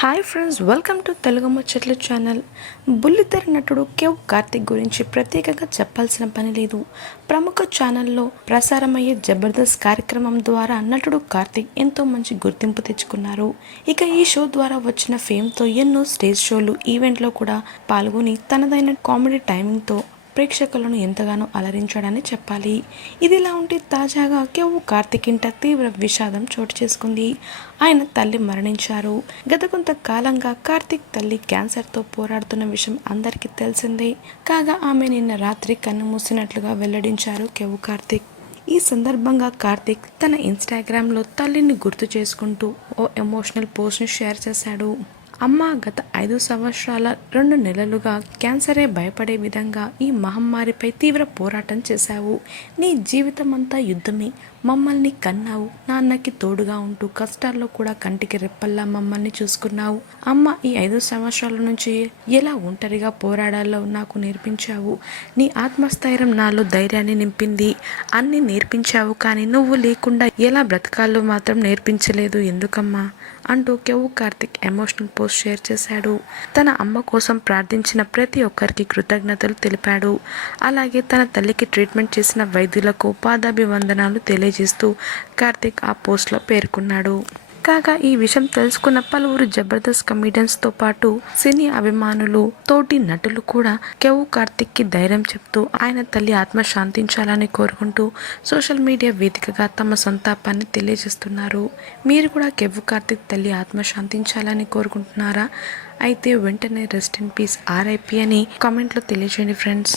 Hi friends welcome to Telugu ముచ్చట్ల channel బుల్లితెర నటుడు cave Karthik గురించి ప్రత్యేకంగా చెప్పాల్సిన పని లేదు. ప్రముఖ ఛానల్లో ప్రసారమయ్యే జబర్దస్త్ కార్యక్రమం ద్వారా నటుడు కార్తిక్ ఎంతో మంచి గుర్తింపు తెచ్చుకున్నారు. ఇక ఈ షో ద్వారా వచ్చిన ఫేమ్తో ఎన్నో స్టేజ్ షోలు ఈవెంట్లో కూడా పాల్గొని తనదైన కామెడీ టైమింగ్తో ప్రేక్షకులను ఎంతగానో అలరించాడని చెప్పాలి. ఇదిలా ఉంటే తాజాగా కేవు కార్తిక్ ఇంట తీవ్ర విషాదం చోటు చేసుకుంది. ఆయన తల్లి మరణించారు. గత కొంతకాలంగా కార్తిక్ తల్లి క్యాన్సర్తో పోరాడుతున్న విషయం అందరికీ తెలిసిందే. కాగా ఆమె నిన్న రాత్రి కన్ను మూసినట్లుగా వెల్లడించారు కేవు కార్తిక్. ఈ సందర్భంగా కార్తిక్ తన ఇన్స్టాగ్రామ్లో తల్లిని గుర్తు చేసుకుంటూ ఓ ఎమోషనల్ పోస్ట్ని షేర్ చేశాడు. అమ్మ గత ఐదు సంవత్సరాల రెండు నెలలుగా క్యాన్సరే భయపడే విధంగా ఈ మహమ్మారిపై తీవ్ర పోరాటం చేశావు. నీ జీవితం అంతా యుద్ధమే. మమ్మల్ని కన్నావు. నాన్నకి తోడుగా ఉంటూ కష్టాల్లో కూడా కంటికి రెప్పల్లా మమ్మల్ని చూసుకున్నావు. అమ్మ ఈ ఐదు సంవత్సరాల నుంచి ఎలా ఒంటరిగా పోరాడాలో నాకు నేర్పించావు. నీ ఆత్మస్థైర్యం నాలో ధైర్యాన్ని నింపింది. అన్ని నేర్పించావు కానీ నువ్వు లేకుండా ఎలా బ్రతకాలో మాత్రం నేర్పించలేదు ఎందుకమ్మా? అంటూ Kevvu Karthik emotional post share చేశాడు. తన అమ్మ కోసం ప్రార్థించిన ప్రతి ఒక్కరికి కృతజ్ఞతలు తెలిపాడు. అలాగే తన తల్లికి ట్రీట్మెంట్ చేసిన వైద్యులకు పాదాభివందనాలు తెలియజేస్తూ కార్తిక్ ఆ పోస్ట్లో పేర్కొన్నాడు. కాగా ఈ విషయం తెలుసుకున్న పలువురు జబర్దస్త్ కమిడియన్స్తో పాటు సినీ అభిమానులు తోటి నటులు కూడా కెవ్వు కార్తిక్కి ధైర్యం చెప్తూ ఆయన తల్లి ఆత్మ శాంతించాలని కోరుకుంటూ సోషల్ మీడియా వేదికగా తమ సంతాపాన్ని తెలియజేస్తున్నారు. మీరు కూడా కెవ్వు కార్తిక్ తల్లి ఆత్మ శాంతించాలని కోరుకుంటున్నారా? అయితే వెంటనే రెస్ట్ ఇన్ పీస్ ఆర్ఐపి అని కామెంట్లో తెలియజేయండి ఫ్రెండ్స్